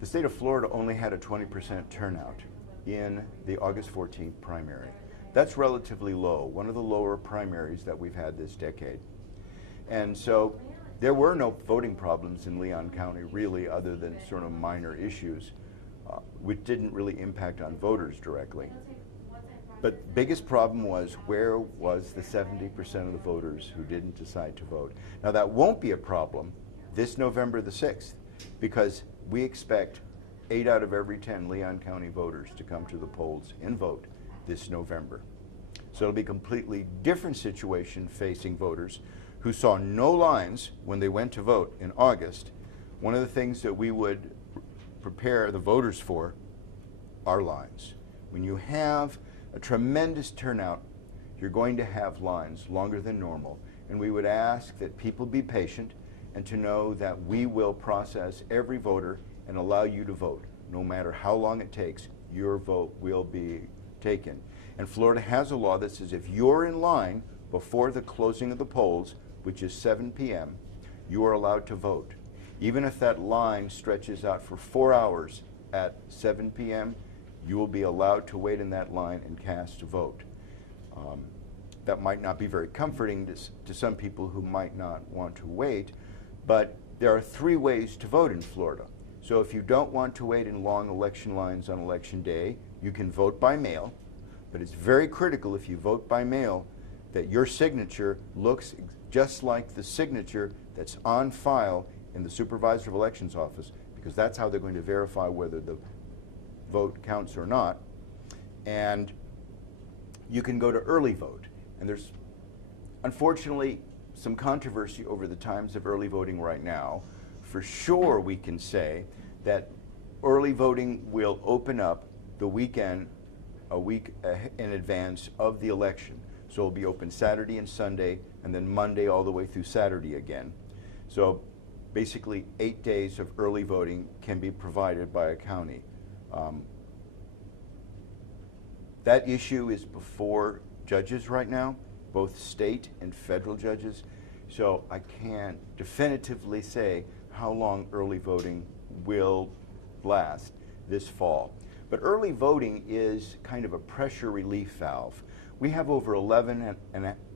The state of Florida only had a 20% turnout in the August 14th primary. That's relatively low, one of the lower primaries that we've had this decade. And so there were no voting problems in Leon County, really, other than sort of minor issues, which didn't really impact on voters directly. But the biggest problem was, where was the 70% of the voters who didn't decide to vote? Now that won't be a problem this November the 6th, because we expect 8 out of every 10 Leon County voters to come to the polls and vote this November. So it'll be a completely different situation facing voters who saw no lines when they went to vote in August. One of the things that we would prepare the voters for are lines. When you have a tremendous turnout, you're going to have lines longer than normal, and we would ask that people be patient and to know that we will process every voter and allow you to vote. No matter how long it takes, your vote will be taken. And Florida has a law that says if you're in line before the closing of the polls, which is 7 p.m., you are allowed to vote. Even if that line stretches out for 4 hours at 7 p.m., you will be allowed to wait in that line and cast a vote. That might not be very comforting to some people who might not want to wait, but there are 3 ways to vote in Florida. So if you don't want to wait in long election lines on election day, you can vote by mail, but it's very critical if you vote by mail that your signature looks just like the signature that's on file in the Supervisor of Elections office, because that's how they're going to verify whether the vote counts or not. And you can go to early vote. And there's unfortunately some controversy over the times of early voting right now. For sure we can say that early voting will open up the weekend a week in advance of the election. So it'll be open Saturday and Sunday, and then Monday all the way through Saturday again. So basically 8 days of early voting can be provided by a county. That issue is before judges right now, both state and federal judges. So I can't definitively say how long early voting will last this fall. But early voting is kind of a pressure relief valve. We have over about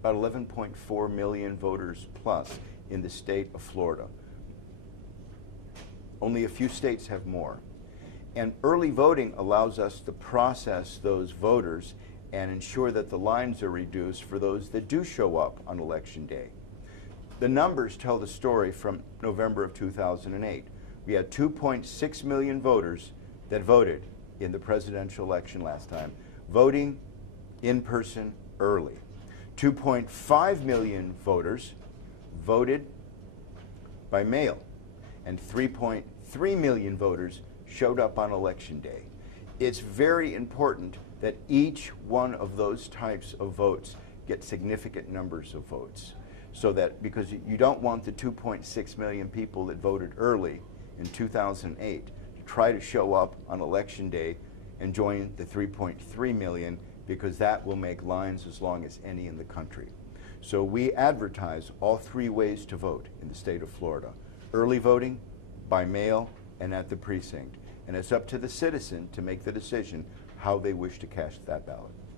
11.4 million voters plus in the state of Florida. Only a few states have more. And early voting allows us to process those voters and ensure that the lines are reduced for those that do show up on election day. The numbers tell the story from November of 2008. We had 2.6 million voters that voted in the presidential election last time, voting in person early. 2.5 million voters voted by mail, and 3.3 million voters showed up on election day. It's very important that each one of those types of votes get significant numbers of votes, so that, because you don't want the 2.6 million people that voted early in 2008 to try to show up on election day and join the 3.3 million, because that will make lines as long as any in the country. So we advertise all 3 ways to vote in the state of Florida: early voting, by mail, and at the precinct. And it's up to the citizen to make the decision how they wish to cast that ballot.